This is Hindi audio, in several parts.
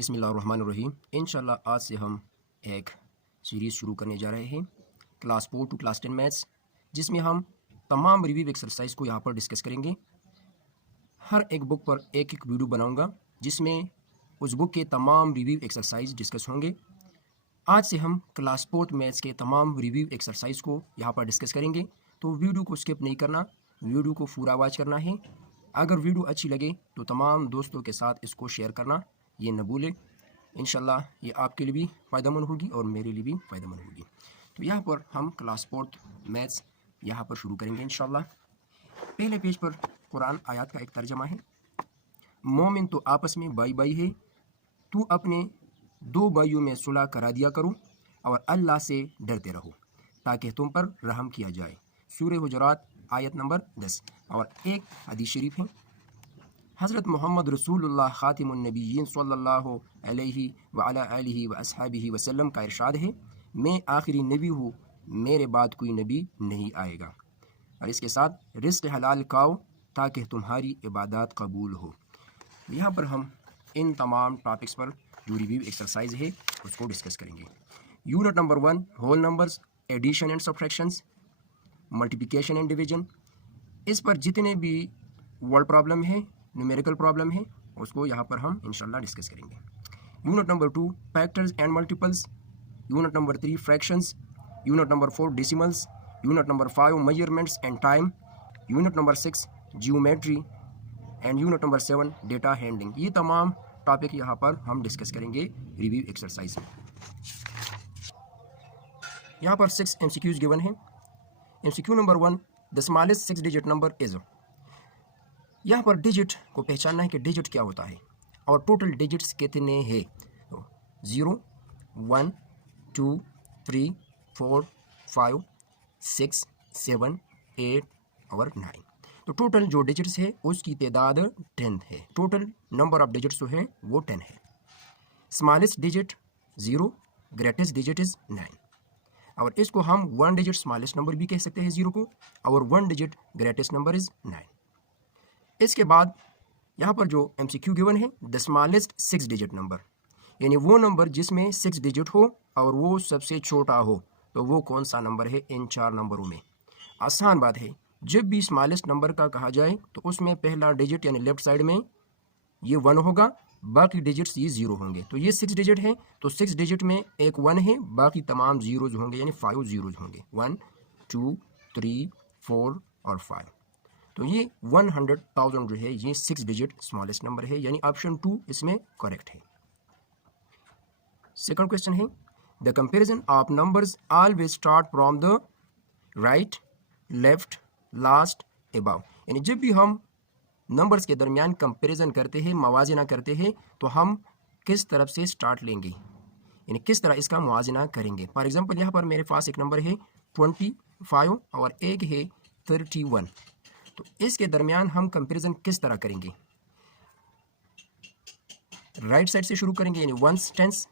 बिस्मिल्लाहिर्रहमानिर्रहीम। इंशाल्लाह आज से हम एक सीरीज़ शुरू करने जा रहे हैं क्लास 4 टू क्लास 10 मैथ्स, जिसमें हम तमाम रिव्यू एक्सरसाइज को यहाँ पर डिस्कस करेंगे। हर एक बुक पर एक एक वीडियो बनाऊंगा जिसमें उस बुक के तमाम रिव्यू एक्सरसाइज डिस्कस होंगे। आज से हम क्लास 4 मैथ्स के तमाम रिव्यू एक्सरसाइज को यहाँ पर डिस्कस करेंगे, तो वीडियो को स्किप नहीं करना, वीडियो को पूरा वॉच करना है। अगर वीडियो अच्छी लगे तो तमाम दोस्तों के साथ इसको शेयर करना ये न भूलें। इंशाल्लाह ये आपके लिए भी फ़ायदेमंद होगी और मेरे लिए भी फ़ायदेमंद होगी। तो यहाँ पर हम क्लास 4 मैथ्स यहाँ पर शुरू करेंगे इंशाल्लाह। पहले पेज पर कुरान आयत का एक तर्जमा है। मोमिन तो आपस में भाई भाई है, तू अपने दो भाइयों में सुलह करा दिया करो और अल्लाह से डरते रहो ताकि तुम पर रहम किया जाए। सूरह हुजरात आयत नंबर 10। और एक हदीस शरीफ है, हज़रत मोहम्मद रसूलुल्लाह ख़ातिमुन नबिय्यीन सल्लल्लाहु अलैहि व अला आलिहि व अस्हाबिहि वसल्लम का इरशाद है, मैं आखिरी नबी हूँ, मेरे बाद कोई नबी नहीं आएगा। और इसके साथ रिस्क हलाल खाओ ताकि तुम्हारी इबादत कबूल हो। यहाँ पर हम इन तमाम टॉपिक्स पर जो रिव्यू एक्सरसाइज है उसको डिस्कस करेंगे। Unit number 1 whole numbers, addition and subtractions, multiplication and division. इस पर जितने भी वर्ड प्रॉब्लम है, न्यूमेरिकल प्रॉब्लम है, उसको यहाँ पर हम इंशाल्लाह डिस्कस करेंगे। Unit number 2 factors and multiples, unit number 3 fractions, unit number 4 decimals, unit number 5 measurements and time, unit number 6 geometry and unit number 7 data handling. ये तमाम टॉपिक यहाँ पर हम डिस्कस करेंगे रिव्यू एक्सरसाइज में। यहाँ पर 6 MCQs गिवन है। MCQ number 1, the smallest 6 digit number is. यहाँ पर डिजिट को पहचानना है कि डिजिट क्या होता है और टोटल डिजिट्स कितने हैं। तो 0, 1, 2, 3, 4, 5, 6, 7, 8 और 9। तो टोटल जो डिजिट्स है उसकी तादाद 10 है। टोटल नंबर ऑफ डिजिट्स जो है वो 10 है। Smallest digit 0, greatest digit is 9। और इसको हम 1 डिजिट स्मॉलेस्ट नंबर भी कह सकते हैं 0 को, और 1 डिजिट ग्रेटेस्ट नंबर इज 9। इसके बाद यहाँ पर जो MCQ गिवन है, द स्मॉलेस्ट 6 डिजिट नंबर, यानी वो नंबर जिसमें 6 डिजिट हो और वो सबसे छोटा हो, तो वो कौन सा नंबर है इन 4 नंबरों में। आसान बात है, जब भी स्मॉलेस्ट नंबर का कहा जाए तो उसमें पहला डिजिट यानी लेफ्ट साइड में ये 1 होगा, बाकी डिजिट्स ये 0 होंगे। तो ये 6 डिजिट है, तो 6 डिजिट में एक 1 है, बाकी तमाम जीरोज होंगे, यानी 5 जीरोज होंगे। 1, 2, 3, 4 और 5। तो ये 100,000 जो है ये 6 डिजिट स्मॉलेस्ट नंबर है, यानी ऑप्शन 2 इसमें करेक्ट है। सेकंड क्वेश्चन है, the comparison of numbers always start from the right, left, last, above. यानी जब भी हम नंबर्स के दरमियान कंपैरिजन करते हैं, मवाजना करते हैं, तो हम किस तरफ से स्टार्ट लेंगे, यानी किस तरह इसका मुआजना करेंगे। फॉर एग्जांपल यहाँ पर मेरे पास एक नंबर है 25 और एक है 31। तो इसके दरमियान हम कंपैरिजन किस तरह करेंगे। राइट साइड से शुरू करेंगे, यानी वंस टेंस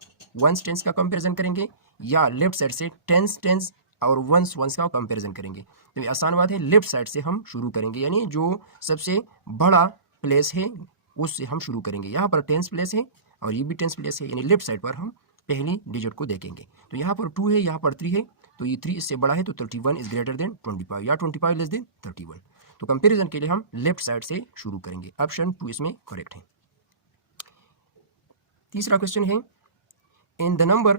का कंपैरिजन करेंगे, या लेफ्ट साइड से टेंस और वंस का कंपैरिजन करेंगे। तो ये आसान बात है, लेफ्ट साइड से हम शुरू करेंगे, यानी जो सबसे बड़ा प्लेस है उससे हम शुरू करेंगे। यहाँ पर टेंस प्लेस है और ये भी टेंस प्लेस है, यानी लेफ्ट साइड पर हम पहली डिजिट को देखेंगे। तो यहाँ पर 2 है, यहाँ पर 3 है, तो ये 3 इससे बड़ा है, तो 31 इज ग्रेटर देन 25 या 25 लेस देन 31। तो कंपैरिजन के लिए हम लेफ्ट साइड से शुरू करेंगे। ऑप्शन 2 इसमें करेक्ट है। तीसरा क्वेश्चन है, in the number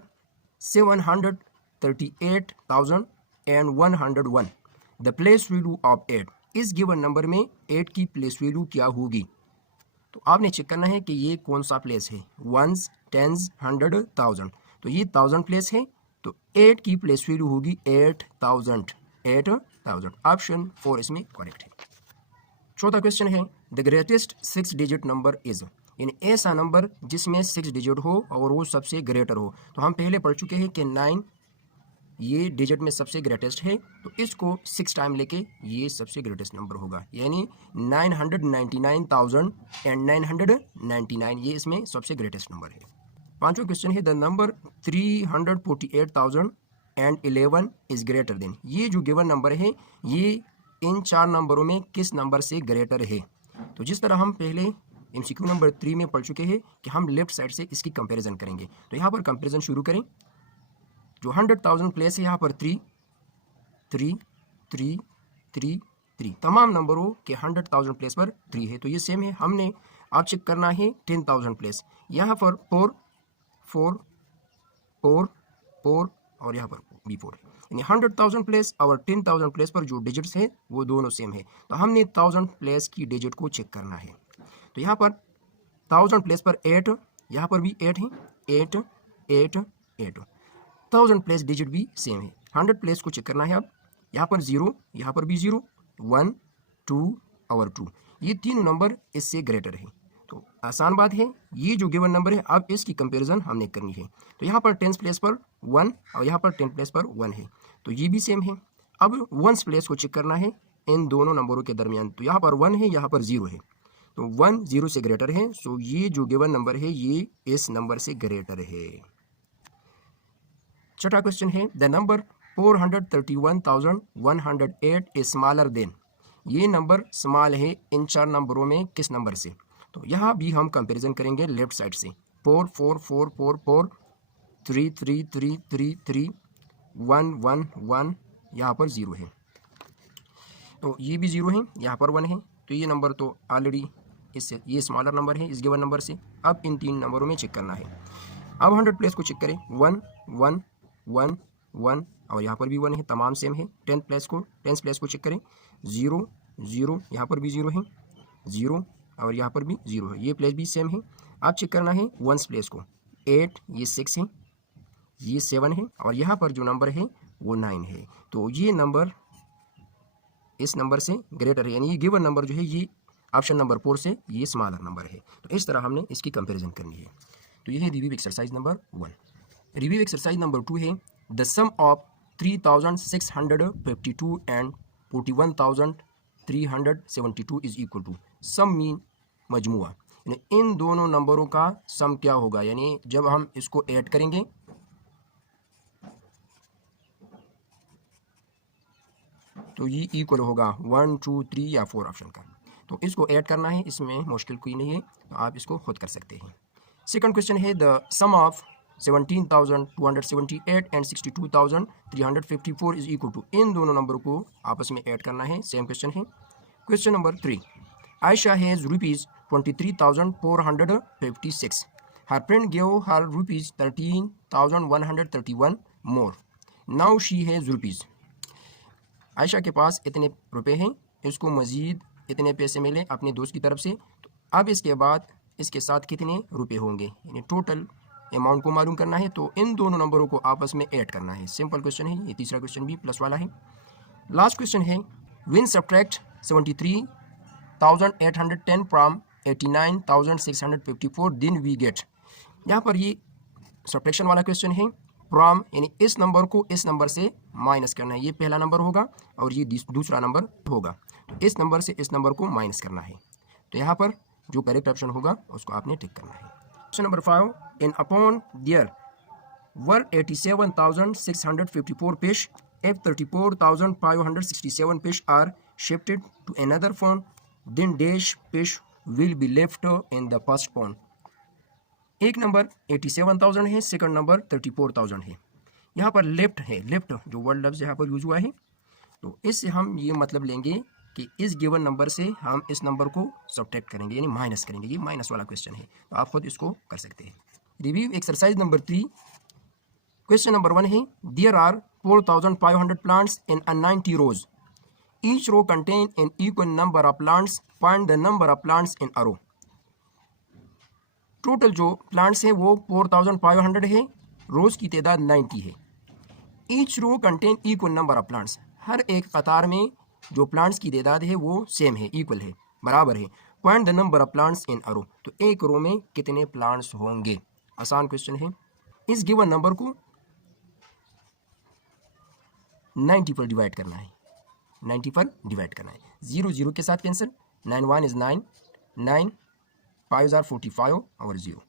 738,101 the place value of 8। इस गिवन नंबर में 8 की प्लेस वैल्यू क्या होगी। तो आपने चेक करना है कि ये कौन सा प्लेस है, 1s, 10s, 100, 1000। तो ये 1000 प्लेस है, तो 8 की प्लेस वैल्यू होगी 8000। ऑप्शन 4 इसमें करेक्ट है। चौथा क्वेश्चन है, the greatest 6 digit number is. यानी ऐसा नंबर जिसमें 6 डिजिट हो और वो सबसे ग्रेटर हो। तो हम पहले पढ़ चुके हैं कि 9 ये डिजिट में सबसे ग्रेटेस्ट है, तो इसको 6 टाइम लेके ये सबसे ग्रेटेस्ट नंबर होगा, यानी 999,999 ये इसमें सबसे ग्रेटेस्ट नंबर है। पांचवा क्वेश्चन है, the number 348,011 is greater than. ये जो गिवन नंबर है ये इन 4 नंबरों में किस नंबर से ग्रेटर है। तो जिस तरह हम पहले MCQ नंबर 3 में पढ़ चुके हैं कि हम लेफ्ट साइड से इसकी कंपैरिजन करेंगे। तो यहाँ पर कंपैरिजन शुरू करें। जो 100,000 प्लेस है यहाँ पर 3 3 3 3 3 तमाम नंबरों के 100,000 प्लेस पर 3 है, तो ये सेम है। हमने आप चेक करना है 10,000 प्लेस, यहाँ पर 4 4 4 4 और यहाँ पर भी 4 है, यानी 100,000 प्लेस और 10,000 प्लेस पर जो डिजिट्स है वो दोनों सेम है। तो हमने 1000 प्लेस की डिजिट को चेक करना है। तो यहाँ पर 1000 प्लेस पर 8, यहाँ पर भी 8 है, 8 8 8 1000 प्लेस डिजिट भी सेम है। 100 प्लेस को चेक करना है। अब यहाँ पर 0, यहाँ पर भी 0, 1 2 और 2, ये तीनों नंबर इससे ग्रेटर है। तो आसान बात है, ये जो गिवन नंबर है अब इसकी कंपैरिजन हमने करनी है। तो यहाँ पर 10 प्लेस पर 1 और यहाँ पर 10 प्लेस पर 1 है, तो ये भी सेम है। अब 1 प्लेस को चेक करना है इन दोनों नंबरों के दरमियान। तो यहाँ पर 1 है, यहाँ पर 0 है, तो 1 0 से ग्रेटर है, सो ये जो गिवन नंबर है ये इस नंबर से ग्रेटर है। छठा क्वेश्चन है the number 431,108 is smaller than. ये नंबर स्मॉल है इन 4 नंबरों में किस नंबर से? तो यहाँ भी हम कंपैरिजन करेंगे लेफ्ट साइड से। 4 4 4 4 4 3 3 3 3 3 1 1 1, यहाँ पर 0 है, तो ये भी 0 है, यहाँ पर 1 है, तो ये नंबर तो ऑलरेडी इससे ये स्मॉलर नंबर है इस गिवन नंबर से। अब इन 3 नंबरों में चेक करना है। अब 100 प्लेस को चेक करें। 1 1 1 1 और यहाँ पर भी 1 है, तमाम सेम है। 10 प्लेस को चेक करें। 0 0, यहाँ पर भी 0 है, 0 और यहाँ पर भी 0 है, ये प्लेस भी सेम है। अब चेक करना है 1 प्लेस को। 8, ये 6 है, ये 7 है और यहाँ पर जो नंबर है वो 9 है, तो ये नंबर इस नंबर से ग्रेटर है, यानी ये गिवन नंबर जो है ये ऑप्शन नंबर 4 से ये स्मॉलर नंबर है। तो इस तरह हमने इसकी कंपैरिजन करनी है। तो ये है review exercise number 1। Review exercise number 2 है the sum of 3,652 and 41,372 is equal to. Sum मीन मजमुआ, यानी इन दोनों नंबरों का सम क्या होगा, यानी जब हम इसको ऐड करेंगे तो ये इक्वल होगा 1 2 3 या 4 ऑप्शन का। तो इसको ऐड करना है, इसमें मुश्किल कोई नहीं है, तो आप इसको खुद कर सकते हैं। सेकंड क्वेश्चन है the sum of 17,278 and 62,354 is equal to. इन दोनों नंबरों को आपस में ऐड करना है, सेम क्वेश्चन है। Question number 3 Ayesha has rupees 23,456. Her friend gave her rupees 13,131 more. Now she has rupees. Ayesha के पास इतने रुपए हैं, इसको मज़ीद इतने पैसे मिले अपने दोस्त की तरफ से। तो अब इसके बाद इसके साथ कितने रुपए होंगे, यानी टोटल अमाउंट को मालूम करना है। तो इन दोनों नंबरों को आपस में ऐड करना है, सिंपल क्वेश्चन है ये। तीसरा क्वेश्चन भी प्लस वाला है। लास्ट क्वेश्चन है when subtract 73,810 from 89,654 then we get. यहाँ पर ये सब्ट्रैक्शन वाला क्वेश्चन है। फ्रॉम यानी इस नंबर को इस नंबर से माइनस करना है, ये पहला नंबर होगा और ये दूसरा नंबर होगा। तो इस नंबर से इस नंबर को माइनस करना है, तो यहाँ पर जो करेक्ट ऑप्शन होगा उसको आपने टिक करना है। Question number 5 in upon there were 87,654 fish if 34,567 fish are shifted to another pond then dash fish will be left in the first pond। एक नंबर 87,000 है, सेकंड नंबर 34,000 है। यहाँ पर लेफ्ट है, लेफ्ट जो वर्ड लफ्ज़ यहाँ पर यूज हुआ है, तो इससे हम ये मतलब लेंगे कि इस गिवन नंबर से हम इस नंबर को सब्ट्रैक्ट करेंगे, यानी माइनस करेंगे। ये माइनस वाला क्वेश्चन है, तो आप खुद इसको कर सकते हैं। Review exercise number 3। Question number 1 है there are 4,500 plants in 90 rows. Each row contain an equal number of plants. Find the number of plants in a row. Total जो प्लांट्स हैं वो 4,500 है, रोज की तादाद 90 है। Each row contain equal number of plants, हर एक कतार में जो प्लांट्स की तादाद है वो सेम है, इक्वल है, बराबर है। Find the number of plants in a row, तो एक रो में कितने प्लांट्स होंगे। आसान क्वेश्चन है। इस गिवन नंबर को 90 पर डिवाइड करना है, 90 पर डिवाइड करना है। 0 0 के साथ कैंसिल, 9 1 इज 9, 9 5 are 45 और 0,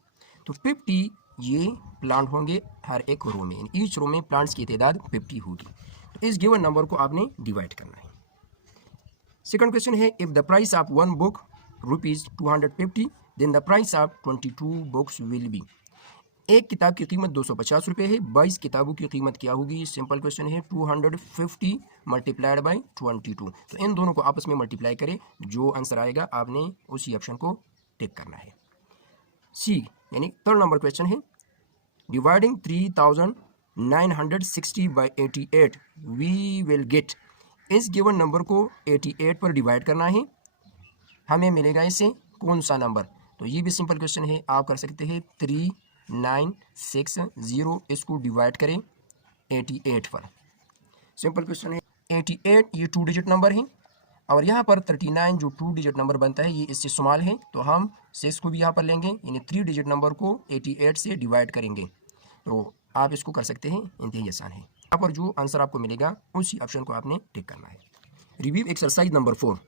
तो 50 ये प्लांट होंगे हर एक रो में। ईच रो में प्लांट्स की तादाद 50 होगी, तो इस गिवन नंबर को आपने डिवाइड करना है। सेकंड क्वेश्चन है if the price of one book ₹250 then the price of 22 books will be. एक किताब की कीमत 250 रुपये है, 22 किताबों की कीमत क्या होगी? सिंपल क्वेश्चन है 250 मल्टीप्लाइड बाई 22। तो इन दोनों को आपस में मल्टीप्लाई करें, जो आंसर आएगा आपने उसी ऑप्शन को टिक करना है। सी यानी थर्ड नंबर क्वेश्चन है dividing 3960 by 88 we will get. इस गिवन नंबर को 88 पर डिवाइड करना है, हमें मिलेगा इससे कौन सा नंबर? तो ये भी सिंपल क्वेश्चन है, आप कर सकते हैं 3960 इसको डिवाइड करें 88 पर। सिंपल क्वेश्चन है 88 ये 2 डिजिट नंबर है और यहाँ पर 39 जो 2 डिजिट नंबर बनता है ये इससे स्मॉल है, तो हम 6 को भी यहाँ पर लेंगे, यानी 3 डिजिट नंबर को 88 से डिवाइड करेंगे। तो आप इसको कर सकते हैं, इंतहाई आसान है। यहाँ पर जो आंसर आपको मिलेगा उसी ऑप्शन को आपने टिक करना है। Review exercise number 4,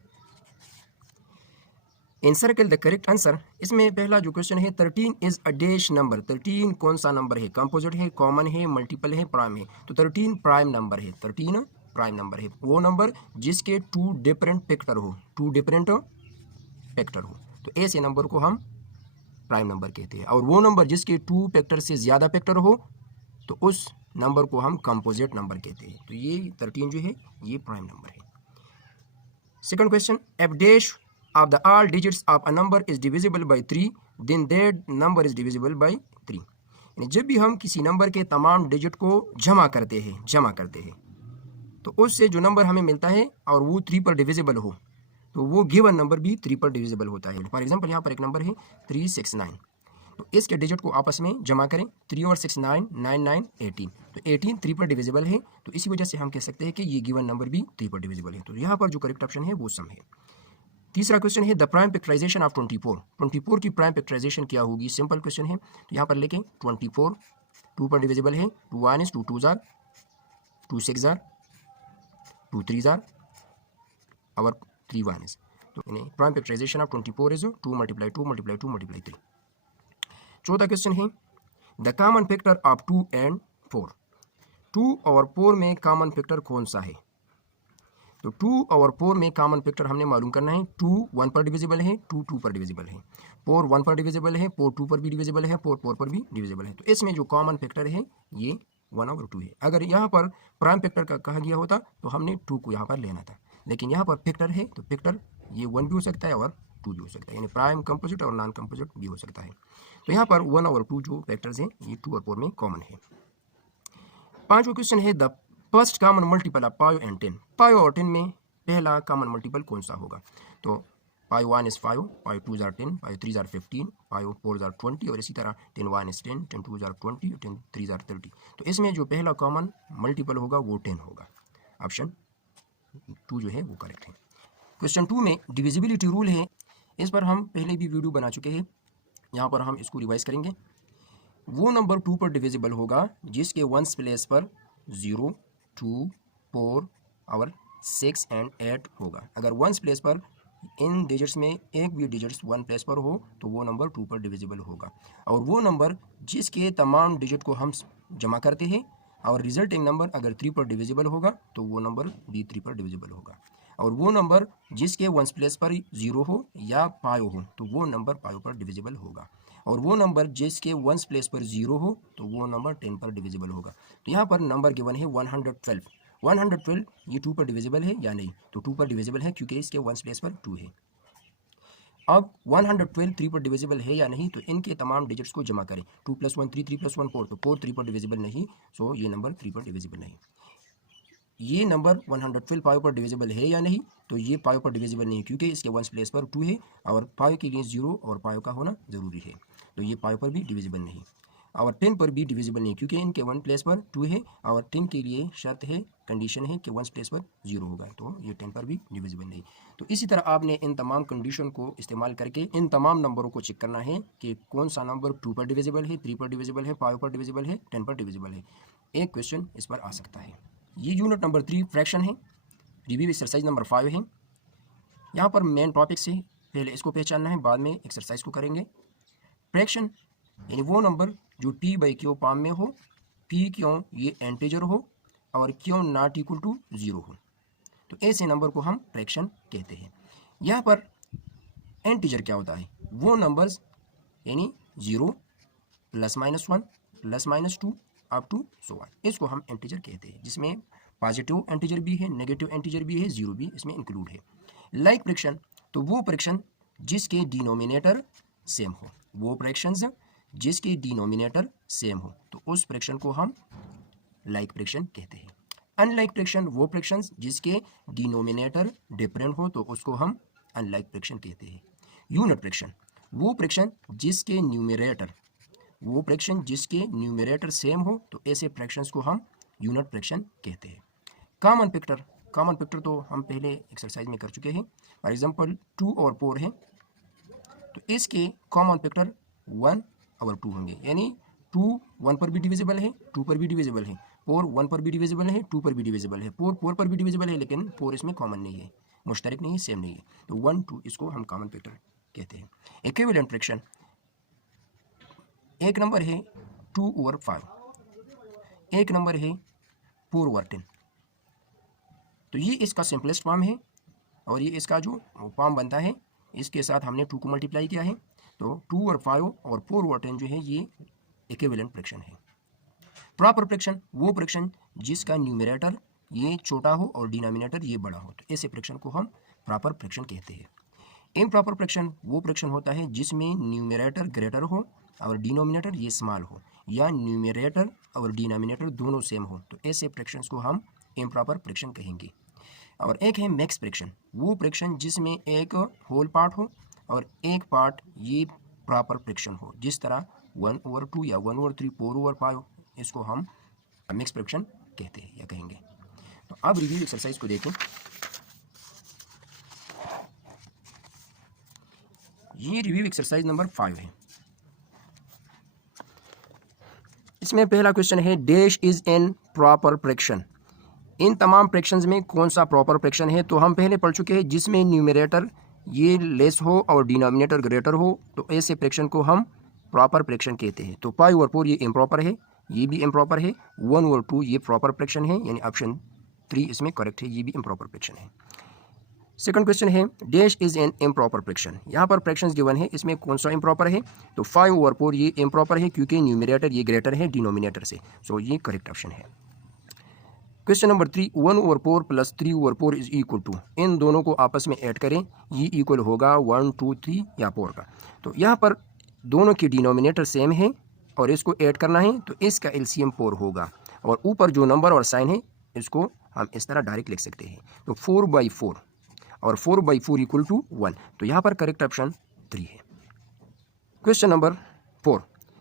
encircle the correct answer. इसमें पहला जो क्वेश्चन है 13 इज अ डैश नंबर। 13 कौन सा नंबर है? कंपोजिट है, कॉमन है, मल्टीपल है, प्राइम है। तो 13 प्राइम नंबर है। 13 प्राइम नंबर है वो नंबर जिसके 2 डिफरेंट फैक्टर हो, 2 डिफरेंट फैक्टर हो, तो ऐसे नंबर को हम प्राइम नंबर कहते हैं। और वो नंबर जिसके 2 फैक्टर से ज़्यादा फैक्टर हो तो उस नंबर को हम कंपोजिट नंबर कहते हैं। तो ये 13 जो है ये प्राइम नंबर है। Second question, F dash of the all digits of a number is divisible by 3 then that number is divisible by 3। यानी जब भी हम किसी नंबर के तमाम डिजिट को जमा करते हैं तो उससे जो नंबर हमें मिलता है और वो 3 पर डिविजिबल हो तो वो गिवन नंबर भी 3 पर डिविजिबल होता है। फॉर एग्जांपल यहाँ पर एक नंबर है 369, तो इसके डिजिट को आपस में जमा करें, 3 और 6 9 9 9 18, तो 18 3 पर डिविजिबल है, तो इसी वजह से हम कह सकते हैं कि ये गिवन नंबर भी 3 पर डिविजिबल है। तो यहाँ पर जो करेक्ट ऑप्शन है वो सम है। तीसरा क्वेश्चन है द प्राइम फैक्टराइजेशन ऑफ 24। 24 की प्राइम फैक्टराइजेशन क्या होगी? सिंपल क्वेश्चन है, तो यहाँ पर लेके 24 2 पर डिविजिबल है, 2 1 is 2 2 जार 2 6 जार 2 3 जार और 3 1 is। तो prime factorization of 24 is 2 multiply 2 multiply 2 multiply 3। चौथा क्वेश्चन है the common factor of 2 and 4। 2 और 4 में कॉमन फैक्टर कौन सा है? तो 2 और 4 में कॉमन फैक्टर हमने मालूम करना है। 2 1 पर डिविजिबल है, 2 2 पर डिविजिबल है, 4 1 पर डिविजिबल है, 4 2 पर भी डिविजिबल है, 4 4 पर भी डिविजिबल है। तो इसमें जो कॉमन फैक्टर है ये 1 और 2 है। अगर यहाँ पर प्राइम फैक्टर का कहा गया होता तो हमने 2 को यहाँ पर लेना था, लेकिन यहाँ पर फैक्टर है तो फैक्टर ये 1 भी हो सकता है और 2 भी हो सकता है, यानी प्राइम कंपोजिट और नॉन कंपोजिट भी हो सकता है। तो यहाँ पर 1 और 2 जो फैक्टर्स हैं ये 2 और 4 में कॉमन है। पाँचवा क्वेश्चन है the first common multiple of 5 and 10। 5 और 10 में पहला कॉमन मल्टीपल कौन सा होगा? तो 5 1 is 5, 5 2 are 10, 5 3 are 15, 5 4 are 20 और इसी तरह 10 1 is 10, 10 2 are 20, 10 3 are 30। तो इसमें जो पहला कॉमन मल्टीपल होगा वो 10 होगा। ऑप्शन 2 जो है वो करेक्ट है। क्वेश्चन 2 में डिविजिबिलिटी रूल है, इस पर हम पहले भी वीडियो बना चुके हैं, यहाँ पर हम इसको रिवाइज करेंगे। वो नंबर 2 पर डिविजिबल होगा जिसके 1s प्लेस पर 0 2 4 और 6 एंड 8 होगा। अगर 1s प्लेस पर इन डिजिट्स में एक भी डिजिट्स 1 प्लेस पर हो तो वो नंबर 2 पर डिविजिबल होगा। और वो नंबर जिसके तमाम डिजिट को हम जमा करते हैं और रिजल्टिंग नंबर अगर 3 पर डिविजिबल होगा तो वो नंबर भी 3 पर डिविजिबल होगा। और वो नंबर जिसके 1s प्लेस पर 0 हो या पायो हो तो वो नंबर पायो पर डिविजिबल होगा। और वो नंबर जिसके 1s प्लेस पर 0 हो तो वो नंबर 10 पर डिविजिबल होगा। तो यहाँ पर नंबर गिवन है 112। 112 ये 2 पर डिविजिबल है या नहीं? तो 2 पर डिविजिबल है क्योंकि इसके 1s प्लेस पर 2 है। अब 112 3 पर डिविजिबल है या नहीं? तो इनके तमाम डिजिट्स को जमा करें, 2 + 1 3, 3 + 1 4, तो 4 3 पर डिविजिबल नहीं, सो ये नंबर 3 पर डिविजिबल नहीं। ये नंबर 112 पायो पर डिविजिबल है या नहीं? तो ये पायो पर डिविजिबल नहीं क्योंकि इसके 1s प्लेस पर 2 है और पायो के लिए 0 और पायो का होना ज़रूरी है, तो ये पायो पर भी डिविजिबल नहीं। और 10 पर भी डिविजिबल नहीं क्योंकि इनके 1 प्लेस पर 2 है और 10 के लिए शर्त है, कंडीशन है कि 1 प्लेस पर 0 होगा, तो ये 10 पर भी डिविजिबल नहीं। तो इसी तरह आपने इन तमाम कंडीशन को इस्तेमाल करके इन तमाम नंबरों को चेक करना है कि कौन सा नंबर 2 पर डिविजिबल है, 3 पर डिविजिबल है, 5 पर डिविजिबल है, 10 पर डिविजिबल है। एक क्वेश्चन इस पर आ सकता है। ये यूनिट नंबर 3 फ्रैक्शन है, रिव्यू एक्सरसाइज नंबर 5 है। यहाँ पर मेन टॉपिक से पहले इसको पहचानना है, बाद में एक्सरसाइज को करेंगे। फ्रैक्शन यानी वो नंबर जो p/q फॉर्म में हो, p क्यों ये इंटीजर हो और क्यों नॉट इक्वल टू 0 हो, तो ऐसे नंबर को हम फ्रैक्शन कहते हैं। यहाँ पर इंटीजर क्या होता है? वो नंबर्स यानी 0 ±1 ±2 अप टू सो ऑन, इसको हम इंटीजर कहते हैं, जिसमें पॉजिटिव इंटीजर भी है, नेगेटिव इंटीजर भी है, जीरो भी इसमें इंक्लूड है। लाइक फ्रैक्शन, तो वो फ्रैक्शन जिसके डिनोमिनेटर सेम हो, वो फ्रैक्शंस जिसके डिनोमिनेटर सेम हो, तो उस फ्रैक्शन को हम लाइक फ्रैक्शन कहते हैं। अनलाइक फ्रैक्शन, वो फ्रैक्शंस जिसके डिनोमिनेटर डिफरेंट हो, तो उसको हम अनलाइक फ्रैक्शन कहते हैं। यूनिट फ्रैक्शन, वो फ्रैक्शन जिसके न्यूमरेटर सेम हो, तो ऐसे फ्रैक्शंस को हम यूनिट फ्रैक्शन कहते हैं। कॉमन फैक्टर तो हम पहले एक्सरसाइज में कर चुके हैं। फॉर एग्जांपल 2 और 4 है, तो इसके कॉमन फैक्टर 1 और 2 होंगे, यानी 2 1 पर भी डिविजिबल है, 2 पर भी डिविजिबल है, 4 1 पर भी डिविजिबल है, 2 पर भी डिविजिबल है, 4 4 पर भी डिविजिबल है, लेकिन 4 इसमें कॉमन नहीं है, मुश्तरक नहीं है, सेम नहीं है, तो 1 2 इसको हम कॉमन फैक्टर कहते हैं। इक्विवेलेंट फ्रैक्शन, एक नंबर है 2 ओवर 5, एक नंबर है 4 ओवर 10, तो ये इसका सिंपलेस्ट फॉर्म है, और ये इसका जो फॉर्म बनता है, इसके साथ हमने 2 को मल्टीप्लाई किया है, तो 2 और 5 और 4 और 10 जो है ये इक्विवेलेंट फ्रैक्शन है। प्रॉपर फ्रैक्शन, वो फ्रैक्शन जिसका न्यूमरेटर ये छोटा हो और डिनोमिनेटर ये बड़ा हो, तो ऐसे फ्रैक्शन को हम प्रॉपर फ्रैक्शन कहते हैं। इम्प्रॉपर फ्रैक्शन, वो फ्रैक्शन होता है जिसमें न्यूमरेटर ग्रेटर हो और डिनोमिनेटर ये स्मॉल हो, या न्यूमरेटर और डिनोमिनेटर दोनों सेम हो, तो ऐसे फ्रैक्शंस को हम इम्प्रॉपर फ्रैक्शन कहेंगे। और एक है मिक्स फ्रैक्शन, वो फ्रैक्शन जिसमें एक होल पार्ट हो और एक पार्ट ये प्रॉपर फ्रैक्शन हो, जिस तरह 1 ओवर 2 या 1 ओवर 3 4 ओवर 5, इसको हम मिक्स फ्रैक्शन कहते हैं या कहेंगे। तो अब रिव्यू एक्सरसाइज को देखें। ये रिव्यू एक्सरसाइज नंबर 5 है। इसमें पहला क्वेश्चन है dash is an proper fraction, इन तमाम फ्रैक्शंस में कौन सा प्रॉपर फ्रैक्शन है, तो हम पहले पढ़ चुके हैं जिसमें न्यूमरेटर ये लेस हो और डिनोमिनेटर ग्रेटर हो, तो ऐसे फ्रैक्शन को हम प्रॉपर फ्रैक्शन कहते हैं। तो 5 और 4 ये इम्प्रॉपर है, ये भी इम्प्रॉपर है, 1 और 2 ये प्रॉपर फ्रैक्शन है, यानी ऑप्शन 3 इसमें करेक्ट है, ये भी इम्प्रॉपर फ्रैक्शन है। सेकंड क्वेश्चन है dash is N improper fraction, यहाँ पर फ्रैक्शंस गिवन है, इसमें कौन सा इम्प्रॉपर है, तो 5 और 4 ये इम्प्रॉपर है क्योंकि न्यूमरेटर ये ग्रेटर है डिनोमिनेटर से, सो ये करेक्ट ऑप्शन है। Question number 3, 1 over 4 plus 3 over 4 is equal to, इन दोनों को आपस में ऐड करें, ये इक्वल होगा 1 2 3 या 4 का। तो यहाँ पर दोनों की डिनोमिनेटर सेम है और इसको ऐड करना है, तो इसका एलसीएम 4 होगा, और ऊपर जो नंबर और साइन है इसको हम इस तरह डायरेक्ट लिख सकते हैं, तो 4/4 और 4/4 इक्वल टू 1, तो यहाँ पर करेक्ट ऑप्शन 3 है। Question number 4,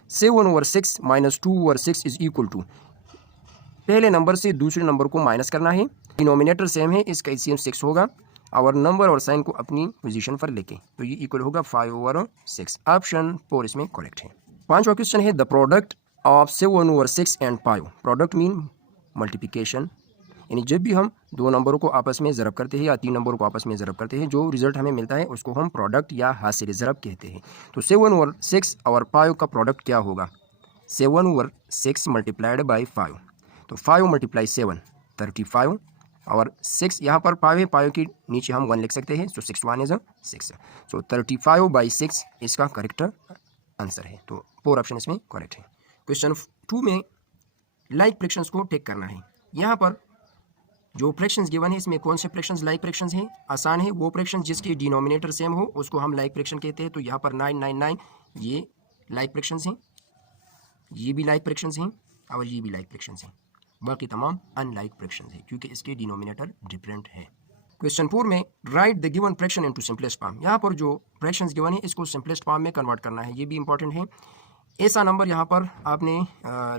7 over 6 minus 2 over 6 is equal to, पहले नंबर से दूसरे नंबर को माइनस करना है, डिनोमिनेटर सेम है, इसका एलसीएम 6 होगा, और नंबर और साइन को अपनी पोजीशन पर लेके, तो ये इक्वल होगा 5/6, ऑप्शन 4 इसमें करेक्ट है। पांचवा क्वेश्चन है the product of 7 over 6 and 5, product mean multiplication, यानी जब भी हम दो नंबरों को आपस में ज़रब करते हैं या 3 नंबरों को आपस में ज़रब करते हैं, जो रिजल्ट हमें मिलता है उसको हम प्रोडक्ट या हासिल ज़रब कहते हैं। तो 7 ओवर 6 और 5 का प्रोडक्ट क्या होगा, 7 ओवर 6 मल्टीप्लाइड बाई 5, तो 5 मल्टीप्लाई 7 35, और 6 यहाँ पर 5 है, 5 के नीचे हम 1 लिख सकते हैं, सो 6 1 इज 6, सो 35/6 इसका करेक्ट आंसर है, तो 4 ऑप्शन इसमें करेक्ट है। क्वेश्चन 2 में लाइक फ्रैक्शंस को टेक करना है, यहाँ पर जो फ्रैक्शंस गिवन है इसमें कौन से फ्रैक्शंस लाइक फ्रैक्शंस हैं, आसान है, वो फ्रैक्शन जिसकी डिनोमिनेटर सेम हो उसको हम लाइक फ्रैक्शन कहते हैं। तो यहाँ पर 9 9 9 ये लाइक फ्रैक्शंस हैं, ये भी लाइक फ्रैक्शंस हैं, और ये भी लाइक फ्रैक्शंस हैं, बाकी तमाम अनलाइक फ्रैक्शंस हैं क्योंकि इसके डिनोमिनेटर डिफरेंट है। क्वेश्चन 4 में right the given fraction into simplest form, यहाँ पर जो फ्रैक्शंस गिवन है इसको सिंपलेस्ट फॉर्म में कन्वर्ट करना है, ये भी इंपॉर्टेंट है। ऐसा नंबर यहाँ पर आपने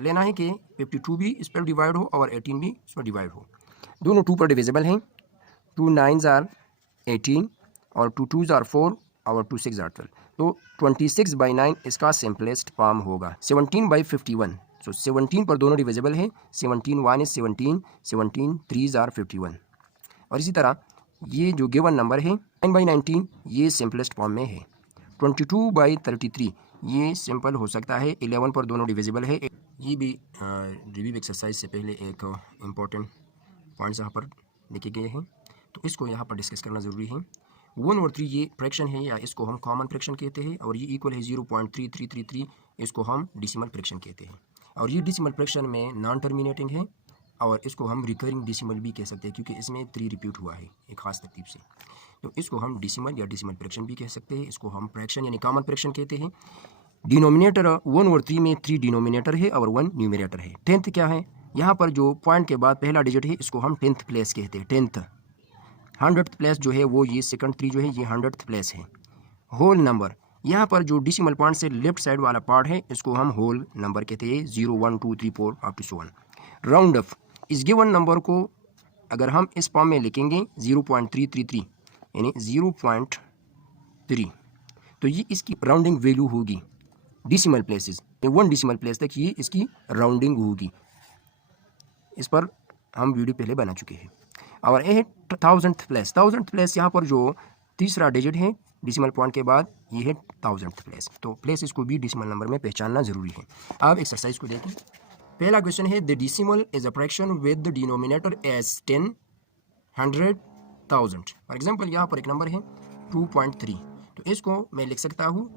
लेना है कि 52 भी इस पर डिवाइड हो और 18 भी इस पर डिवाइड हो, दोनों 2 पर डिविजिबल हैं, 2 9s आर 18 और 2 2s आर 4 और 2 6 आर 12, तो 26/9 इसका सिंपलेस्ट फॉर्म होगा। 17/51, सो 17 पर दोनों डिविजिबल है, 17 1 इज 17, 17 3s आर 51, और इसी तरह ये जो गिवन नंबर है 9/19 ये सिंपलेस्ट फॉर्म में है। 22/33 ये सिंपल हो सकता है, 11 पर दोनों डिविजिबल है। ये भी रिव्यू एक्सरसाइज से पहले एक इम्पॉर्टेंट पॉइंट्स यहाँ पर लिखे गए हैं, तो इसको यहाँ पर डिस्कस करना ज़रूरी है। 1/3 ये फ्रैक्शन है या इसको हम कॉमन फ्रैक्शन कहते हैं, और ये इक्वल है 0.3333, इसको हम डेसिमल फ्रैक्शन कहते हैं। और ये डेसिमल फ्रैक्शन में नॉन टर्मिनेटिंग है, और इसको हम रिकरिंग डेसिमल भी कह सकते हैं क्योंकि इसमें 3 रिपीट हुआ है एक खास तरतीब से। तो इसको हम डेसिमल या डेसिमल फ्रैक्शन भी कह सकते हैं। इसको हम फ्रैक्शन यानी कॉमन फ्रैक्शन कहते हैं। डिनोमिनेटर 1/3 में 3 डिनोमिनेटर है और 1 न्यूमरेटर है। 10th क्या है? यहाँ पर जो पॉइंट के बाद पहला डिजिट है इसको हम 10th प्लेस कहते हैं। 10th 100th प्लेस जो है वो ये सेकंड 3 जो है ये 100th प्लेस है। होल नंबर, यहाँ पर जो डेसिमल पॉइंट से लेफ्ट साइड वाला पार्ट है इसको हम होल नंबर कहते हैं। 0 1 2 3 4 अप टू 1। राउंड ऑफ, इस गिवन नंबर को अगर हम इस फॉर्म में लिखेंगे 0.333 यानी 0.3, तो ये इसकी राउंडिंग वैल्यू होगी डेसिमल प्लेसेस, 1 डेसिमल प्लेस तक ये इसकी राउंडिंग होगी। इस पर हम वीडियो पहले बना चुके हैं। और ये है 1000th प्लेस। 1000th प्लेस यहाँ पर जो तीसरा डिजिट है डेसिमल पॉइंट के बाद ये है 1000th प्लेस। तो प्लेस इसको भी डेसिमल नंबर में पहचानना जरूरी है। अब एक्सरसाइज को देखें। पहला क्वेश्चन है the decimal is a fraction with the denominator as 10, 100, 1000। For example यहाँ पर एक नंबर है 2.3, तो इसको मैं लिख सकता हूँ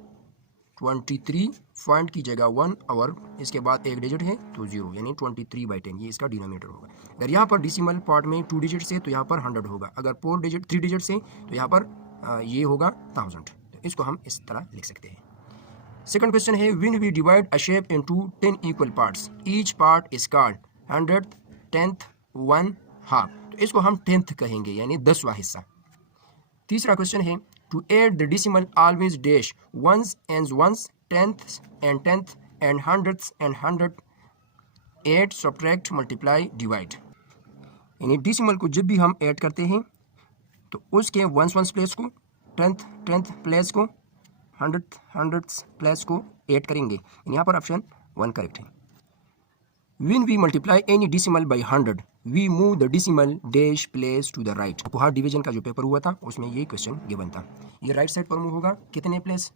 23 पॉइंट की जगह 1 और इसके बाद एक डिजिट है तो 0 यानी 23/10 ये इसका डिनोमिनेटर होगा। अगर यहाँ पर डेसिमल पार्ट में 2 डिजिट से तो यहाँ पर 100 होगा। अगर 3 डिजिट से तो यहाँ पर ये होगा 1000। तो इसको हम इस तरह लिख सकते हैं। सेकंड क्वेश्चन है when we divide a shape into 10 equal parts each part is called 100th, 10th, 1 half. तो इसको हम 10th कहेंगे यानी 10वां हिस्सा। तीसरा क्वेश्चन है to add the decimal always dash ones and ones, 10th and 10th and 100th and 100, add, subtract, multiply, divide. यानी डेसिमल को जब भी हम ऐड करते हैं तो उसके वंस प्लेस को, 10th प्लेस को, 100th प्लेस को ऐड करेंगे। यहाँ पर ऑप्शन 1 करेक्ट है। When we multiply any decimal by 100, we move the decimal dash place to the right। Kuhar division का जो पेपर हुआ था उसमें ये क्वेश्चन गिवन था। ये राइट साइड पर मूव होगा कितने प्लेस?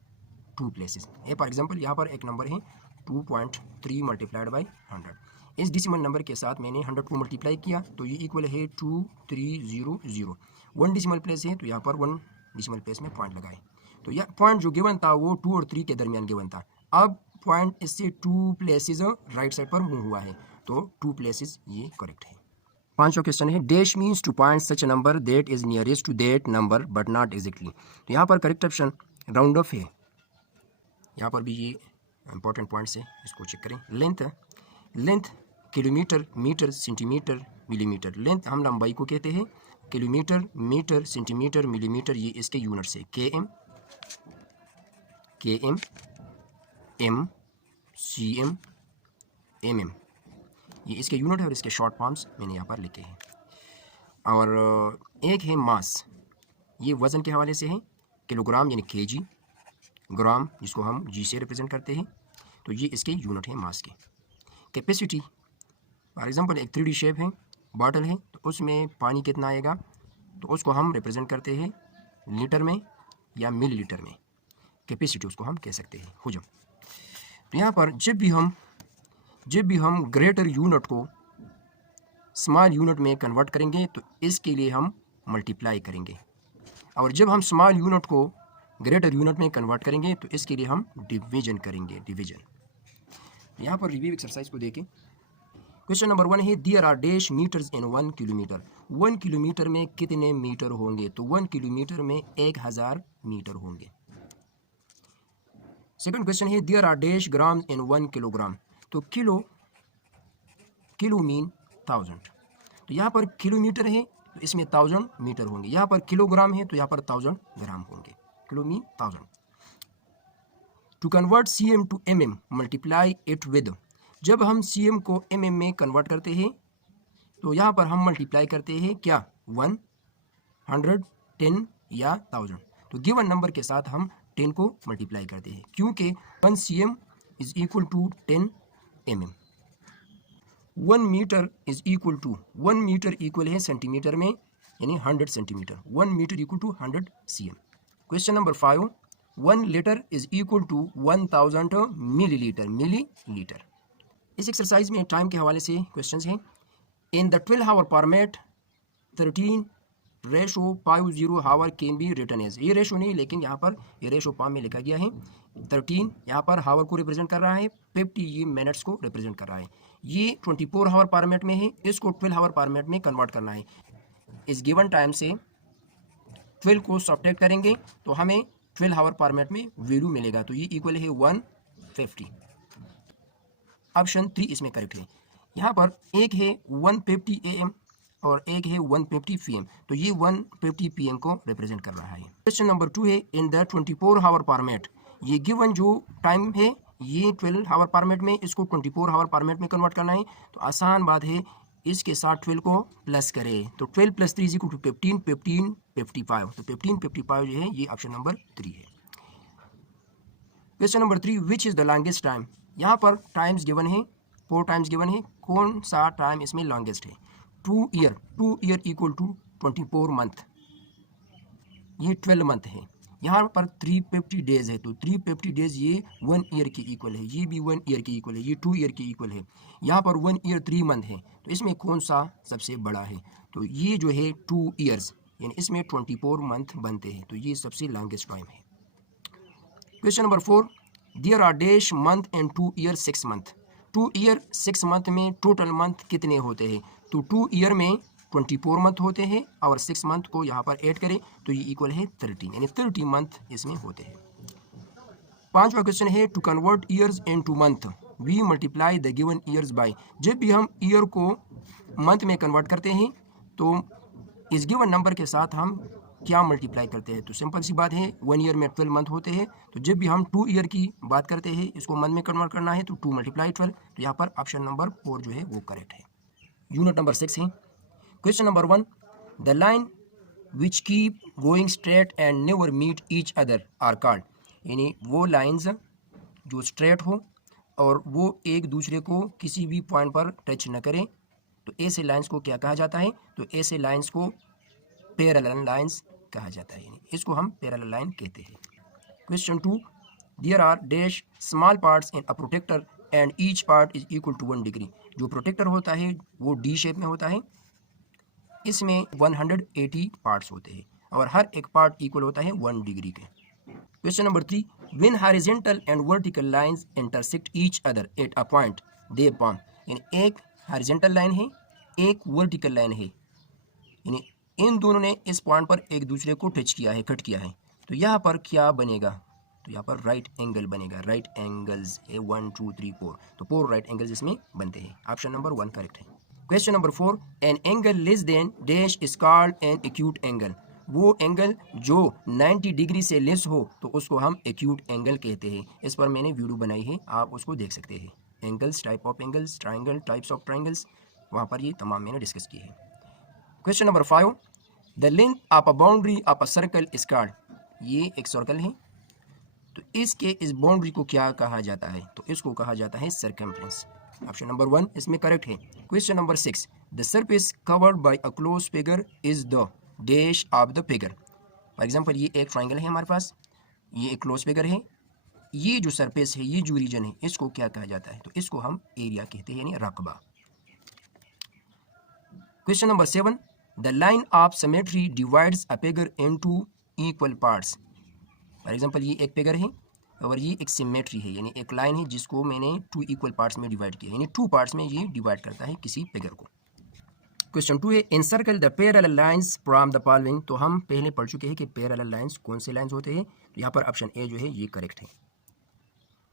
2 प्लेसेस। ये फॉर एग्जांपल यहाँ पर एक नंबर है 2.3 मल्टीप्लाइड बाई 100। इस डेसिमल नंबर के साथ मैंने 100 को मल्टीप्लाई किया तो ये इक्वल है 2300। 1 डेसिमल प्लेस है तो यहाँ पर 1 डेसिमल प्लेस में पॉइंट लगाए। तो यह पॉइंट जो गिवन था वो 2 और 3 के दरमियान गिवन था। अब पॉइंट इससे 2 प्लेसेस राइट साइड पर मूव हुआ है तो 2 प्लेसेस ये करेक्ट है। पांचवा क्वेश्चन है dash means to point such a number that is nearest to that number but not exactly. तो यहाँ पर करेक्ट ऑप्शन राउंड ऑफ है। यहाँ पर भी ये इंपॉर्टेंट पॉइंट्स है, इसको चेक करें। Length kilometre, metre, centimetre, millimetre. Length हम लंबाई को कहते हैं। किलोमीटर, मीटर, सेंटीमीटर, मिलीमीटर ये इसके यूनिट्स है। km, m, cm, mm ये इसके यूनिट है और इसके शॉर्ट फॉर्म्स मैंने यहाँ पर लिखे हैं। और एक है मास, ये वज़न के हवाले से है। किलोग्राम यानी kg, ग्राम जिसको हम g से रिप्रेजेंट करते हैं, तो ये इसके यूनिट है मास के। कैपेसिटी, फॉर एग्जांपल एक 3D शेप है, बॉटल है, तो उसमें पानी कितना आएगा तो उसको हम रिप्रेजेंट करते हैं लीटर में या मिलीलीटर में। कैपेसिटी उसको हम कह सकते हैं हुजम। तो यहाँ पर जब भी हम ग्रेटर यूनिट को स्मॉल यूनिट में कन्वर्ट करेंगे तो इसके लिए हम मल्टीप्लाई करेंगे, और जब हम स्मॉल यूनिट को ग्रेटर यूनिट में कन्वर्ट करेंगे तो इसके लिए हम डिवीजन करेंगे, डिवीजन। यहाँ पर रिव्यू एक्सरसाइज को देखें। क्वेश्चन नंबर 1 है there are dash metres in 1 kilometre. 1 kilometre में कितने मीटर होंगे? तो 1 किलोमीटर में 1000 मीटर होंगे। सेकंड क्वेश्चन है there are dash gram in 1 kilogram. तो किलो मीन 1000, तो यहाँ पर किलोमीटर है तो इसमें 1000 मीटर होंगे। यहाँ पर किलोग्राम है तो यहाँ पर 1000 ग्राम होंगे। Kilo mean 1000। To convert cm to mm multiply it with. जब हम cm को mm में कन्वर्ट करते हैं तो यहाँ पर हम मल्टीप्लाई करते हैं क्या? 1, 100, 10 या 1000। तो गिवन नंबर के साथ हम 10 को मल्टीप्लाई करते हैं क्योंकि 1 cm is equal to 10 mm। 1 metre is equal to 1 metre equal है सेंटीमीटर में यानी 100 centimetre. 1 metre equal to 100 cm। Question number 5 1 litre is equal to 1000 millilitre. इस एक्सरसाइज में टाइम के हवाले से क्वेश्चंस हैं। In the 12 hour format 13 ratio 50 hour can be written as, ये रेशो नहीं लेकिन यहाँ पर ये रेशो पाम में लिखा गया है। 13 यहाँ पर हावर को रिप्रेजेंट कर रहा है, 50 ये मिनट्स को रिप्रेजेंट कर रहा है। ये 24 हावर फॉर्मेट में है, इसको 12 हावर फॉर्मेट में कन्वर्ट करना है। इस गिवन टाइम से 12 को सब्ट्रैक्ट करेंगे तो हमें 12 हावर फॉर्मेट में वैल्यू मिलेगा, तो ये इक्वल है 150। ऑप्शन 3 इसमें करेक्ट है। यहाँ पर एक है 150 AM और एक है 150 PM, तो ये 150 PM को रिप्रेजेंट कर रहा है। क्वेश्चन नंबर 2 है इन द 24 हावर फॉर्मेट, ये गिवन जो टाइम है ये 12 हावर फॉर्मेट में, इसको 24 हावर फॉर्मेट में कन्वर्ट करना है। तो आसान बात है, इसके साथ 12 को प्लस करें, तो 12 + 3 = 15, 15 55, तो 15 55 जो है ये ऑप्शन नंबर 3 है। Question number 3 which is the longest time, यहाँ पर टाइम्स गिवन है, 4 टाइम्स गिवन है, कौन सा टाइम इसमें लॉन्गेस्ट है। 2 year, 2 year equal to 24 month, ये 12 मंथ है। यहाँ पर 350 डेज है, तो 350 डेज ये 1 ईयर के इक्वल है, ये भी 1 ईयर के इक्वल है, ये 2 ईयर के इक्वल है। यहाँ पर 1 ईयर 3 मंथ है, तो इसमें कौन सा सबसे बड़ा है, तो ये जो है 2 ईयर्स, यानी इसमें 24 मंथ बनते हैं, तो ये सबसे लॉन्गेस्ट टाइम है। Question number 4 there are dash month and 2 year 6 month, 2 year 6 month में टोटल मंथ कितने होते हैं, तो 2 ईयर में 24 मंथ होते हैं और 6 मंथ को यहाँ पर ऐड करें तो ये इक्वल है 13, यानी 30 मंथ इसमें होते हैं। 5वां क्वेश्चन है to convert years into month we multiply the given years by, जब भी हम ईयर को मंथ में कन्वर्ट करते हैं तो इस गिवन नंबर के साथ हम क्या मल्टीप्लाई करते हैं, तो सिंपल सी बात है 1 ईयर में 12 मंथ होते हैं, तो जब भी हम 2 ईयर की बात करते हैं इसको मंथ में कन्वर्ट करना है तो 2 × 12, तो यहाँ पर ऑप्शन नंबर 4 जो है वो करेक्ट है। यूनिट नंबर 6 है। Question number 1 the line which keep going straight and never meet each other are called, यानी वो लाइंस जो स्ट्रेट हो और वो एक दूसरे को किसी भी पॉइंट पर टच न करें, तो ऐसे लाइंस को क्या कहा जाता है, तो ऐसे लाइंस को पैरेलल लाइंस कहा जाता है, यानी इसको हम पैरेलल लाइन कहते हैं। Question 2 there are dash small parts in a protractor and each part is equal to 1 degree, जो प्रोटेक्टर होता है वो डी शेप में होता है, इसमें 180 पार्ट्स होते हैं और हर एक पार्ट इक्वल होता है 1 डिग्री के। Question number 3 when horizontal and vertical lines intersect each other at a point they form, यानी एक हॉरिजॉन्टल लाइन है एक वर्टिकल लाइन है, यानी इन दोनों ने इस पॉइंट पर एक दूसरे को टच किया है, कट किया है, तो यहाँ पर क्या बनेगा, तो यहाँ पर राइट एंगल बनेगा, राइट एंगल्स है 1 2 3 4, तो 4 राइट एंगल्स इसमें बनते हैं, ऑप्शन नंबर 1 करेक्ट है। Question number 4 an angle less than dash is called an acute angle, वो एंगल जो 90 डिग्री से लेस हो तो उसको हम एक्यूट एंगल कहते हैं, इस पर मैंने वीडियो बनाई है, आप उसको देख सकते हैं। Angles, type of angles, triangle, types of triangles, वहाँ पर ये तमाम मैंने डिस्कस किए हैं। Question number 5 the length of a boundary of a circle is called, ये एक सर्कल है तो इसके इस बाउंड्री को क्या कहा जाता है, तो इसको कहा जाता है सर्कमफ्रेंस, ऑप्शन नंबर 1 इसमें करेक्ट है। Question number 6 the surface covered by a close figure is the dash of the figure, for example ये एक ट्राइंगल है हमारे पास, ये एक क्लोज फिगर है, ये जो सरफेस है ये जो रीजन है इसको क्या कहा जाता है, तो इसको हम एरिया कहते हैं, यानी रकबा। Question number 7 the line of symmetry divides a figure into equal parts, for example ये एक फिगर है और ये एक सिमेट्री है, यानी एक लाइन है जिसको मैंने 2 इक्वल पार्ट्स में डिवाइड किया, यानी 2 पार्ट्स में ये डिवाइड करता है किसी फिगर को। क्वेश्चन 2 है encircle the parallel lines from the following, तो हम पहले पढ़ चुके हैं कि पैरेलल लाइंस कौन से लाइंस होते हैं, तो यहाँ पर ऑप्शन ए जो है ये करेक्ट है।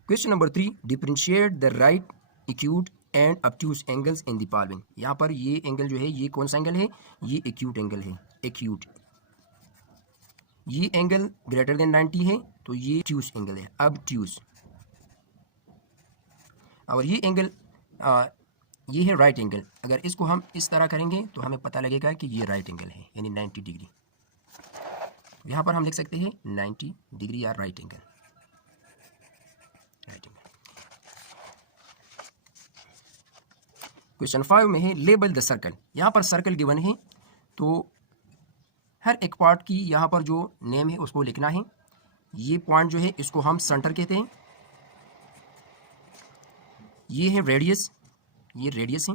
Question number 3 differentiate the right acute and obtuse angles in the following, यहाँ पर ये एंगल जो है ये कौन सा एंगल है, ये एक्यूट एंगल है, एक्यूट, ये एंगल ग्रेटर देन 90 है तो ये ट्यूस एंगल है, अब ट्यूस, और ये एंगल ये है राइट एंगल, अगर इसको हम इस तरह करेंगे तो हमें पता लगेगा कि ये राइट एंगल है, यानी 90 डिग्री, यहाँ पर हम लिख सकते हैं 90 डिग्री या right angle, right angle. Question 5 में है लेबल द सर्कल, यहाँ पर सर्कल गिवन है तो हर एक पार्ट की यहाँ पर जो नेम है उसको लिखना है, ये पॉइंट जो है इसको हम सेंटर कहते हैं, ये है रेडियस, ये रेडियस है,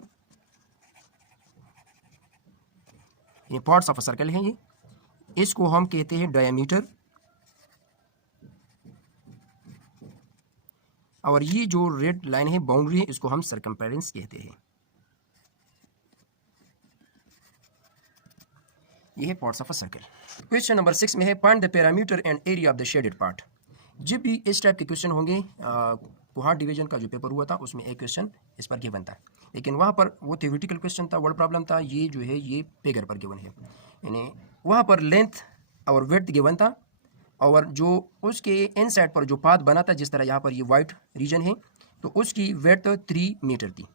ये पार्ट्स ऑफ अ सर्कल है। ये इसको हम कहते हैं डायमीटर, और ये जो रेड लाइन है बाउंड्री है इसको हम सर्कमफेरेंस कहते हैं। ये है parts of a circle. Question number 6 में है find the parameter and area of the shaded part. जब भी इस टाइप के क्वेश्चन होंगे, कोहाट डिवीजन का जो पेपर हुआ था उसमें एक क्वेश्चन इस पर गिवन था, लेकिन वहाँ पर वो थ्योरेटिकल क्वेश्चन था, वर्ड प्रॉब्लम था। ये जो है ये फिगर पर गिवन है, यानी वहाँ पर लेंथ और विड्थ गिवन था, और जो उसके इन साइड पर जो पाथ बना था, जिस तरह यहाँ पर ये वाइट रीजन है, तो उसकी विड्थ 3 मीटर थी।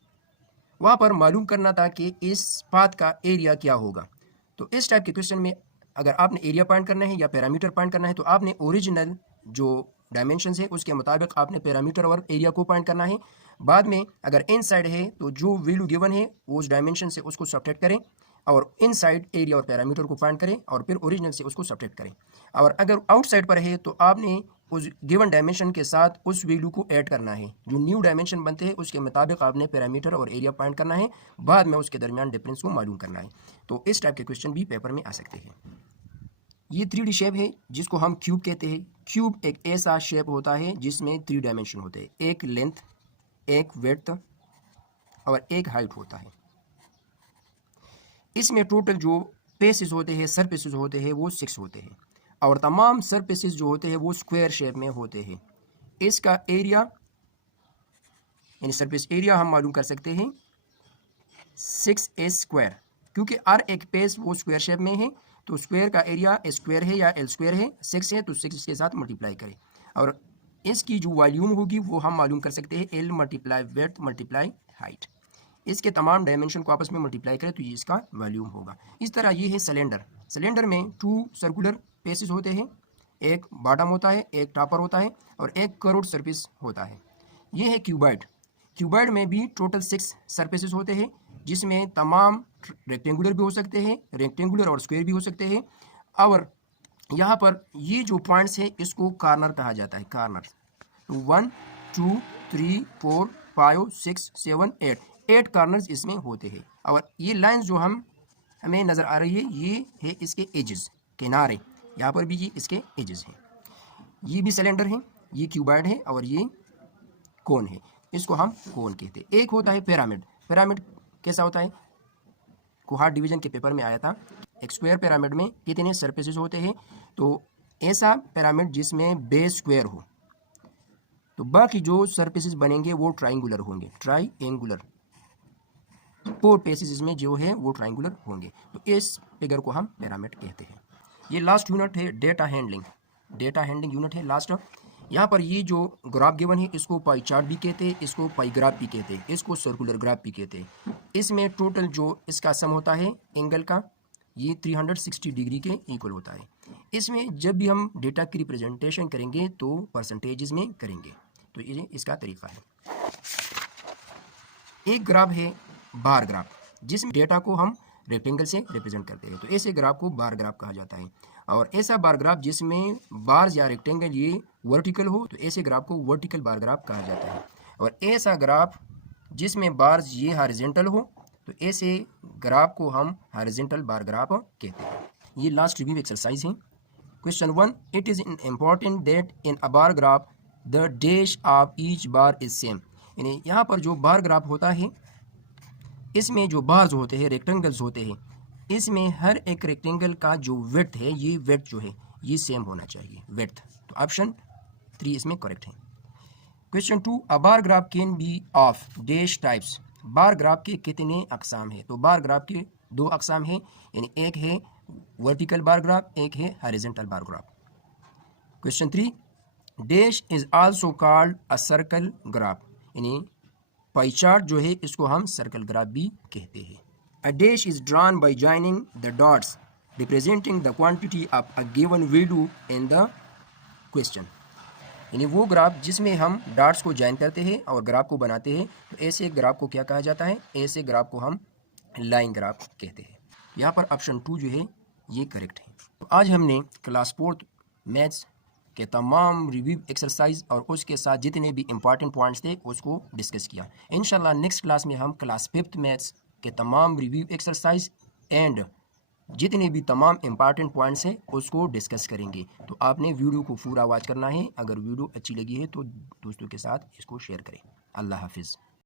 वहाँ पर मालूम करना था कि इस पाथ का एरिया क्या होगा। तो इस टाइप के क्वेश्चन में अगर आपने एरिया फाइंड करना है या पैरामीटर फाइंड करना है, तो आपने ओरिजिनल जो डायमेंशंस है उसके मुताबिक आपने पैरामीटर और एरिया को फाइंड करना है। बाद में अगर इन साइड है तो जो वैल्यू गिवन है वो उस डायमेंशन से उसको सब्ट्रैक्ट करें, और इन साइड एरिया और पैरामीटर को फाइंड करें, और फिर ओरिजिनल से उसको सब्ट्रैक्ट करें। और अगर आउटसाइड पर है तो आपने उस गिवन डायमेंशन के साथ उस वैल्यू को ऐड करना है। जो न्यू डायमेंशन बनते हैं उसके मुताबिक आपने पैरामीटर और एरिया फाइंड करना है, बाद में उसके दरमियान डिफरेंस को मालूम करना है। तो इस टाइप के क्वेश्चन भी पेपर में आ सकते हैं। ये 3D शेप है जिसको हम क्यूब कहते हैं। क्यूब एक ऐसा शेप होता है जिसमें 3 डायमेंशन होते हैं, एक लेंथ, एक विड्थ और एक हाइट होता है। इसमें टोटल जो फेसेस होते हैं, सरफेसेस होते हैं, वो 6 होते हैं, और तमाम सरफेसेस जो होते हैं वो स्क्वायर शेप में होते हैं। इसका एरिया यानी सरफेस एरिया हम मालूम कर सकते हैं 6a², क्योंकि हर एक फेस वो स्क्वायर शेप में है, तो स्क्वायर का एरिया स्क्वायर है या एल स्क्वायर है, 6 है तो 6 के साथ मल्टीप्लाई करें, और इसकी जो वॉल्यूम होगी वो हम मालूम कर सकते हैं L multiply width multiply height. इसके तमाम डायमेंशन को आपस में मल्टीप्लाई करें तो ये इसका वॉल्यूम होगा। इस तरह ये है सिलेंडर। सिलेंडर में 2 सर्कुलर फेसेस होते हैं, एक बॉटम होता है, एक टॉपर होता है, और एक कर्व्ड सरफेस होता है। ये है क्यूबॉइड। क्यूबॉइड में भी टोटल 6 सरफेसेस होते हैं, जिसमें तमाम रेक्टेंगुलर भी हो सकते हैं, रेक्टेंगुलर और स्क्वायर भी हो सकते हैं, और यहाँ पर ये जो पॉइंट्स है इसको कॉर्नर कहा जाता है, कॉर्नर। 1 2 3 4 5 6 7 8 कॉर्नर्स इसमें होते हैं, और ये लाइंस जो हमें नज़र आ रही है ये है इसके एजेस, किनारे। यहाँ पर भी ये इसके एजेस हैं। ये भी सिलेंडर है, ये क्यूबॉइड है, और ये कोन है, इसको हम कोन कहते हैं। एक होता है पिरामिड। पिरामिड कैसा होता है? कोहाट डिवीजन के पेपर में आया था। एक स्क्वायर पिरामिड में कितने सरफेसेस होते हैं? तो ऐसा पिरामिड जिसमें बेस स्क्वायर हो, तो बाकी जो सरफेसेस बनेंगे वो ट्राइंगुलर होंगे, ट्राइंगुलर। 4 फेसेस इसमें जो है वो ट्राइंगुलर होंगे, तो इस फिगर को हम पिरामिड कहते हैं। ये लास्ट यूनिट है data handling. Data handling unit है लास्ट। यहाँ पर ये जो ग्राफ गिवन है इसको पाई चार्ट भी कहते हैं, इसको पाई ग्राफ भी कहते हैं, इसको सर्कुलर ग्राफ भी कहते हैं। इसमें टोटल जो इसका सम होता है एंगल का, ये 360 डिग्री के इक्वल होता है। इसमें जब भी हम डेटा की रिप्रेजेंटेशन करेंगे तो परसेंटेजेस में करेंगे, तो ये इसका तरीका है। एक ग्राफ है बार ग्राफ, जिसमें डेटा को हम रेक्टेंगल से रिप्रेजेंट करते हैं, तो ऐसे ग्राफ को बार ग्राफ कहा जाता है। और ऐसा बार ग्राफ जिसमें बार्स या रेक्टेंगल ये वर्टिकल हो, तो ऐसे ग्राफ को वर्टिकल बार ग्राफ कहा जाता है। और ऐसा ग्राफ जिसमें बार्स ये हॉरिजॉन्टल हो, तो ऐसे ग्राफ को हम हॉरिजॉन्टल बार ग्राफ कहते हैं। ये लास्ट रिव्यू एक्सरसाइज है। Question 1, it is important that in a bar graph the dash of each bar is same. यानी यहाँ पर जो बार ग्राफ होता है इसमें जो बार्स होते हैं, रेक्टेंगल्स होते हैं, इसमें हर एक रेक्टेंगल का जो विड्थ है, ये विड्थ जो है ये सेम होना चाहिए, विड्थ। तो ऑप्शन 3 इसमें करेक्ट है। Question 2, a bar graph can be of dash types. Bar graph के कितने अकसाम है? तो बार ग्राफ के 2 अकसाम है, यानी एक है वर्टिकल बार ग्राफ, एक है horizontal bar graph. Question 3, dash is also called a circle graph. यानी पाई चार्ट जो है इसको हम सर्कल ग्राफ भी कहते हैं। A dash is drawn by joining the dots representing the quantity of a given value in the question. यानी वो ग्राफ जिसमें हम डॉट्स को ज्वाइन करते हैं और ग्राफ को बनाते हैं, तो ऐसे ग्राफ को क्या कहा जाता है? ऐसे ग्राफ को हम लाइन ग्राफ कहते हैं। यहाँ पर ऑप्शन 2 जो है ये करेक्ट है। तो आज हमने क्लास 4 मैथ्स के तमाम रिव्यू एक्सरसाइज और उसके साथ जितने भी इंपॉर्टेंट पॉइंट्स थे उसको डिस्कस किया। इंशाल्लाह नेक्स्ट क्लास में हम क्लास 5th मैथ्स के तमाम रिव्यू एक्सरसाइज एंड जितने भी तमाम इम्पॉर्टेंट पॉइंट्स हैं उसको डिस्कस करेंगे। तो आपने वीडियो को पूरा वॉच करना है। अगर वीडियो अच्छी लगी है तो दोस्तों के साथ इसको शेयर करें। अल्लाह हाफिज़।